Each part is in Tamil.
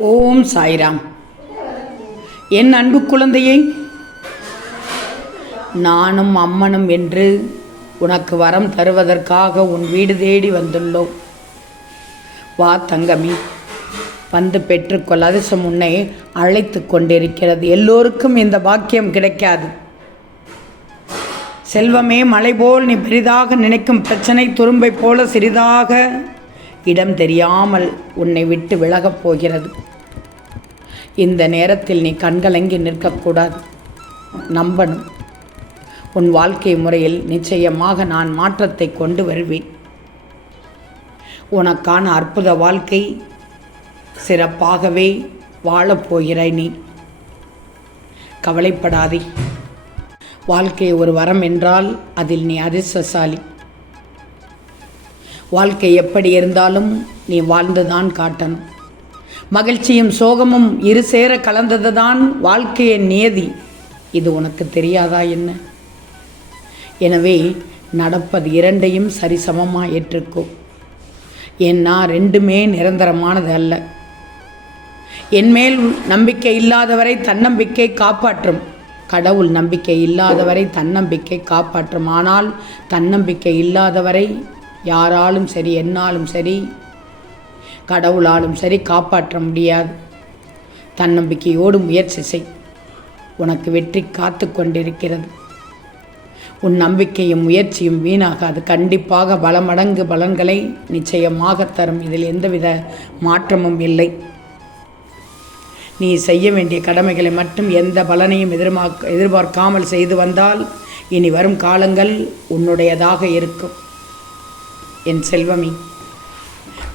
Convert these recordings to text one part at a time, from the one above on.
ஓம் சாய்ராம். என் அன்பு குழந்தையை நானும் அம்மனும் என்று உனக்கு வரம் தருவதற்காக உன் வீடு தேடி வந்துள்ளோம். வா தங்கமி வந்து பெற்றுக்கொள். அதிர்ஷ்டம் உன்னை அழைத்து கொண்டிருக்கிறது. எல்லோருக்கும் இந்த பாக்கியம் கிடைக்காது. செல்வமே மலை போல் நீ பெரிதாக நினைக்கும் பிரச்சனை துரும்பை போல சிறிதாக இடம் தெரியாமல் உன்னை விட்டு விலகப் போகிறது. இந்த நேரத்தில் நீ கண்கலங்கி நிற்கக்கூடாது. நம்பணும். உன் வாழ்க்கை முறையில் நிச்சயமாக நான் மாற்றத்தை கொண்டு வருவேன். உனக்கான அற்புத வாழ்க்கை சிறப்பாகவே வாழப்போகிறாய் நீ. கவலைப்படாதே. வாழ்க்கை ஒரு வரம் என்றால் அதில் நீ அதிர்ஷ்டசாலி. வாழ்க்கை எப்படி இருந்தாலும் நீ வாழ்ந்துதான் காட்டணும். மகிழ்ச்சியும் சோகமும் இரு சேர கலந்தது தான் வாழ்க்கையின் நியதி. இது உனக்கு தெரியாதா என்ன? எனவே நடப்பது இரண்டையும் சரிசமமாக ஏற்றுக்கோ. ஏன்னா ரெண்டுமே நிரந்தரமானது அல்ல. என்மேல் நம்பிக்கை இல்லாதவரை தன்னம்பிக்கை காப்பாற்றும். கடவுள் நம்பிக்கை இல்லாதவரை தன்னம்பிக்கை காப்பாற்றும். ஆனால் தன்னம்பிக்கை இல்லாதவரை யாராலும் சரி என்னாலும் சரி கடவுளாலும் சரி காப்பாற்ற முடியாது. தன்னம்பிக்கையோடு முயற்சி செய். உனக்கு வெற்றி காத்து கொண்டிருக்கிறது. உன் நம்பிக்கையும் முயற்சியும் வீணாகாது. கண்டிப்பாக பல மடங்கு பலன்களை நிச்சயமாக தரும். இதில் எந்தவித மாற்றமும் இல்லை. நீ செய்ய வேண்டிய கடமைகளை மட்டும் எந்த பலனையும் எதிர்பார்க்க எதிர்பார்க்காமல் செய்து வந்தால் இனி வரும் காலங்கள் உன்னுடையதாக இருக்கும். என் செல்வமி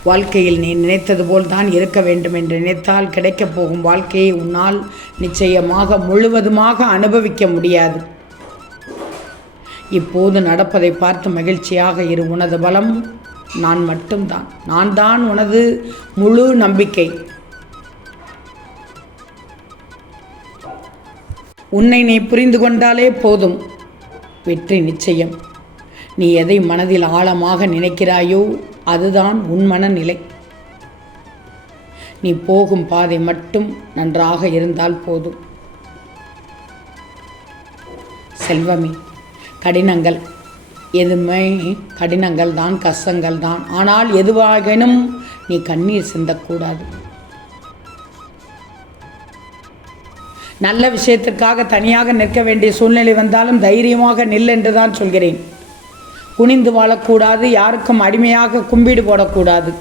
வாழ்க்கையில் நீ நினைத்தது போல் தான் இருக்க வேண்டும் என்று நினைத்தால் கிடைக்கப் போகும் வாழ்க்கையை உன்னால் நிச்சயமாக முழுவதுமாக அனுபவிக்க முடியாது. இப்போது நடப்பதை பார்த்து மகிழ்ச்சியாக இரு உனது பலம் நான் மட்டும்தான். நான் தான் உனது முழு நம்பிக்கை. உன்னை நீ புரிந்து கொண்டாலே போதும். வெற்றி நிச்சயம். நீ எதை மனதில் ஆழமாக நினைக்கிறாயோ அதுதான் உன் மனநிலை. நீ போகும் பாதை மட்டும் நன்றாக இருந்தால் போதும். செல்வமே கடினங்கள் எதுவுமே கடினங்கள் தான் கஷ்டங்கள் தான் ஆனால் எதுவாகினும் நீ கண்ணீர் சிந்தக்கூடாது. நல்ல விஷயத்திற்காக தனியாக நிற்க வேண்டிய சூழ்நிலை வந்தாலும் தைரியமாக நில் என்று தான் சொல்கிறேன். குனிந்து வாழக்கூடாது யாருக்கும் அடிமையாக கும்பிடு போடக்கூடாது.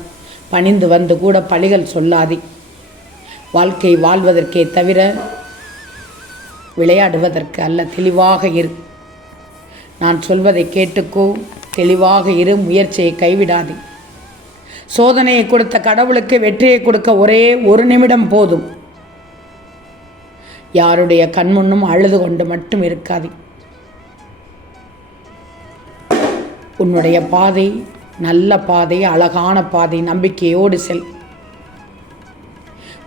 பணிந்து வந்து கூட பழிகள் சொல்லாதே. வாழ்க்கை வாழ்வதற்கே தவிர விளையாடுவதற்கு அல்ல தெளிவாக இரு. நான் சொல்வதை கேட்டுக்கோ தெளிவாக இரு முயற்சியை கைவிடாதே. சோதனையை கொடுத்த கடவுளுக்கு வெற்றியை கொடுக்க ஒரே ஒரு நிமிடம் போதும். யாருடைய கண்முன்னும் அழுது கொண்டு மட்டும் இருக்காதே. உன்னுடைய பாதை நல்ல பாதை அழகான பாதை நம்பிக்கையோடு செல்.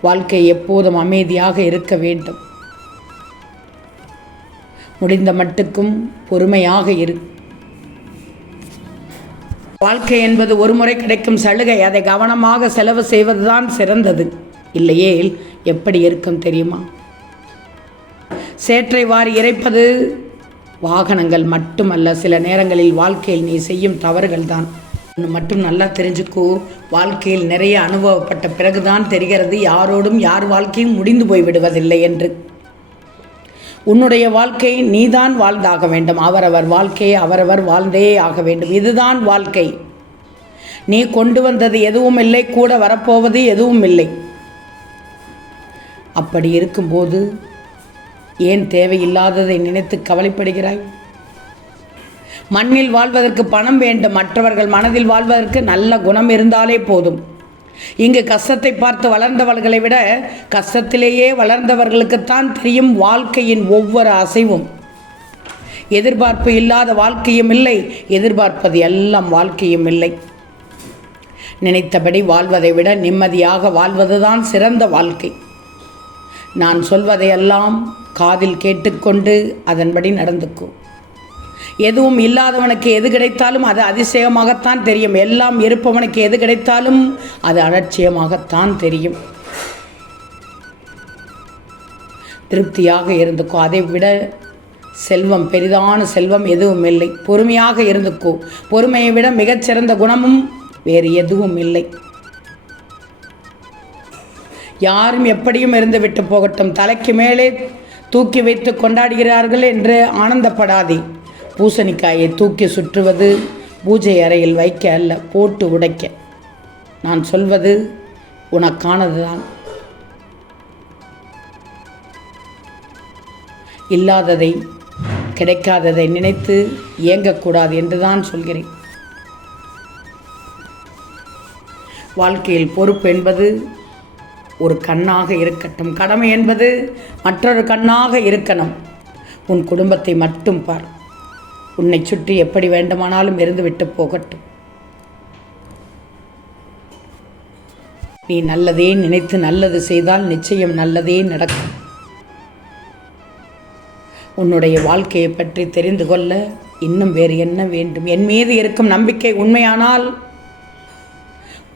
வாழ்க்கை எப்போதும் அமைதியாக இருக்க வேண்டும். முடிந்த மட்டுக்கும் பொறுமையாக இரு. வாழ்க்கை என்பது ஒரு முறை கிடைக்கும் சலுகை. அதை கவனமாக செலவு செய்வதுதான் சிறந்தது. இல்லையேல் எப்படி இருக்கும் தெரியுமா? சேற்றை வாரி இறைப்பது வாகனங்கள் மட்டுமல்ல சில நேரங்களில் வாழ்க்கையில் நீ செய்யும் தவறுகள் தான் மட்டும் நல்லா தெரிஞ்சுக்கோ வாழ்க்கையில் நிறைய அனுபவப்பட்ட பிறகுதான் தெரிகிறது யாரோடும் யார் வாழ்க்கையும் முடிந்து போய் விடுவதில்லை என்று. உன்னுடைய வாழ்க்கை நீதான் வாழ்ந்தாக வேண்டும். அவரவர் வாழ்க்கையை அவரவர் வாழ்ந்தே ஆக வேண்டும். இதுதான் வாழ்க்கை. நீ கொண்டு வந்தது எதுவும் இல்லை கூட வரப்போவது எதுவும் இல்லை. அப்படி இருக்கும்போது ஏன் தேவையில்லாததை நினைத்து கவலைப்படுகிறாய்? மண்ணில் வாழ்வதற்கு பணம் வேண்டும். மற்றவர்கள் மனதில் வாழ்வதற்கு நல்ல குணம் இருந்தாலே போதும். இங்கு கஷ்டத்தை பார்த்து வளர்ந்தவர்களை விட கஷ்டத்திலேயே வளர்ந்தவர்களுக்குத்தான் தெரியும் வாழ்க்கையின் ஒவ்வொரு அசைவும். எதிர்பார்ப்பு இல்லாத வாழ்க்கையும் இல்லை. எதிர்பார்ப்பது எல்லாம் வாழ்க்கையும் இல்லை. நினைத்தபடி வாழ்வதை விட நிம்மதியாக வாழ்வதுதான் சிறந்த வாழ்க்கை. நான் சொல்வதையெல்லாம் காதில் கேட்டுக்கொண்டு அதன்படி நடந்துக்கும். எதுவும் இல்லாதவனுக்கு எது கிடைத்தாலும் அது அதிசயமாகத்தான் தெரியும். எல்லாம் இருப்பவனுக்கு எது கிடைத்தாலும் அது அலட்சியமாகத்தான் தெரியும். திருப்தியாக இருந்துக்கோ. அதை விட செல்வம் பெரிதான செல்வம் எதுவும் இல்லை. பொறுமையாக இருந்துக்கோ. பொறுமையை விட மிகச்சிறந்த குணமும் வேறு எதுவும் இல்லை. யாரும் எப்படியும் இருந்து விட்டு போகட்டும். தலைக்கு மேலே தூக்கி வைத்து கொண்டாடுகிறார்கள் என்று ஆனந்தப்படாதே. பூசணிக்காயை தூக்கி சுற்றுவது பூஜை அறையில் வைக்க அல்ல போட்டு உடைக்க. நான் சொல்வது உனக்கானதுதான். இல்லாததை கிடைக்காததை நினைத்து இயங்கக்கூடாது என்றுதான் சொல்கிறேன். வாழ்க்கையில் பொறுப்பு என்பது ஒரு கண்ணாக இருக்கட்டும். கடமை என்பது மற்றொரு கண்ணாக இருக்கணும். உன் குடும்பத்தை மட்டும் பார். உன்னை சுற்றி எப்படி வேண்டுமானாலும் இருந்துவிட்டு போகட்டும். நீ நல்லதே நினைத்து நல்லது செய்தால் நிச்சயம் நல்லதே நடக்கும். உன்னுடைய வாழ்க்கையை பற்றி தெரிந்து கொள்ள இன்னும் வேறு என்ன வேண்டும்? என் மீது இருக்கும் நம்பிக்கை உண்மையானால்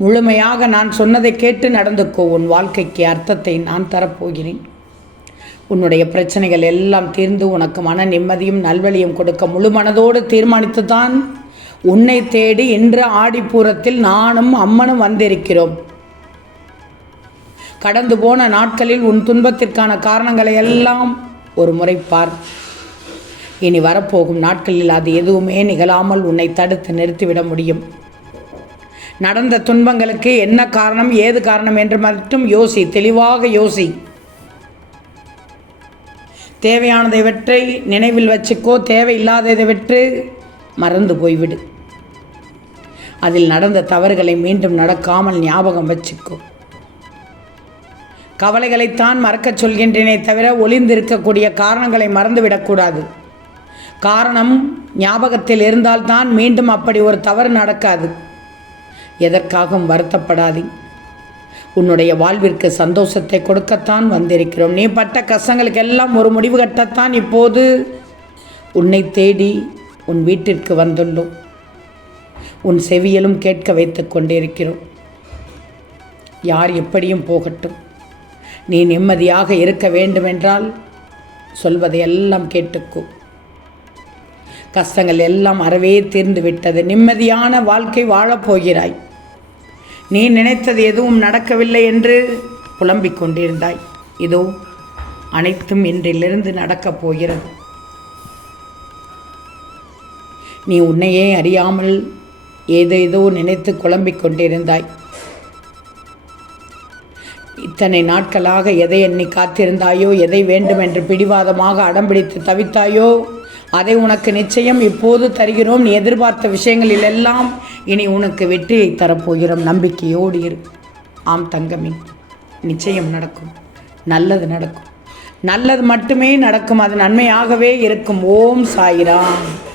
முழுமையாக நான் சொன்னதை கேட்டு நடந்துக்கோ. உன் வாழ்க்கைக்கு அர்த்தத்தை நான் தரப்போகிறேன். உன்னுடைய பிரச்சனைகள் எல்லாம் தீர்ந்து உனக்கு மன நிம்மதியும் நல்வழியும் கொடுக்க முழு மனதோடு தீர்மானித்து தான் உன்னை தேடி இன்று ஆடிப்பூரத்தில் நானும் அம்மனும் வந்திருக்கிறோம். கடந்து போன நாட்களில் உன் துன்பத்திற்கான காரணங்களை எல்லாம் ஒரு முறை பார். இனி வரப்போகும் நாட்களில் அது எதுவுமே நிகழாமல் உன்னை தடுத்து நிறுத்திவிட முடியும். நடந்த துன்பங்களுக்கு என்ன காரணம் ஏது காரணம் என்று மட்டும் யோசி தெளிவாக யோசி. தேவையானதை வெற்றை நினைவில் வச்சுக்கோ தேவையில்லாததை வெற்று மறந்து போய்விடு. அதில் நடந்த தவறுகளை மீண்டும் நடக்காமல் ஞாபகம் வச்சுக்கோ. கவலைகளைத்தான் மறக்கச் சொல்கின்றேனே தவிர ஒளிந்திருக்கக்கூடிய காரணங்களை மறந்துவிடக்கூடாது. காரணம் ஞாபகத்தில் இருந்தால்தான் மீண்டும் அப்படி ஒரு தவறு நடக்காது. எதற்காகவும் வருத்தப்படாதே. உன்னுடைய வாழ்விற்கு சந்தோஷத்தை கொடுக்கத்தான் வந்திருக்கிறோம். நீ பட்ட கஷ்டங்களுக்கெல்லாம் ஒரு முடிவு கட்டத்தான் இப்போது உன்னை தேடி உன் வீட்டிற்கு வந்துள்ளோம். உன் செவியலும் கேட்க வைத்து கொண்டிருக்கிறோம். யார் எப்படியும் போகட்டும். நீ நிம்மதியாக இருக்க வேண்டுமென்றால் சொல்வதையெல்லாம் கேட்டுக்கோ. கஷ்டங்கள் எல்லாம் அறவே தீர்ந்து விட்டது. நிம்மதியான வாழ்க்கை வாழப்போகிறாய் நீ நினைத்தது எதுவும் நடக்கவில்லை என்று புலம்பிக் கொண்டிருந்தாய். இதோ அனைத்தும் இன்றிலிருந்து நடக்கப் போகிறது. நீ உன்னையே அறியாமல் ஏதேதோ நினைத்து குழம்பிக் கொண்டிருந்தாய். இத்தனை நாட்களாக எதை எண்ணி காத்திருந்தாயோ எதை வேண்டும் என்று பிடிவாதமாக அடம்பிடித்து தவித்தாயோ அதை உனக்கு நிச்சயம் இப்போது தருகிறோம். நீ எதிர்பார்த்த விஷயங்களில் எல்லாம் இனி உனக்கு வெற்றியை தரப்போகிறோம். நம்பிக்கையோடு இரு. ஆம் தங்கமே நிச்சயம் நடக்கும். நல்லது நடக்கும். நல்லது மட்டுமே நடக்கும். அது நன்மையாகவே இருக்கும். ஓம் சாயிராம்.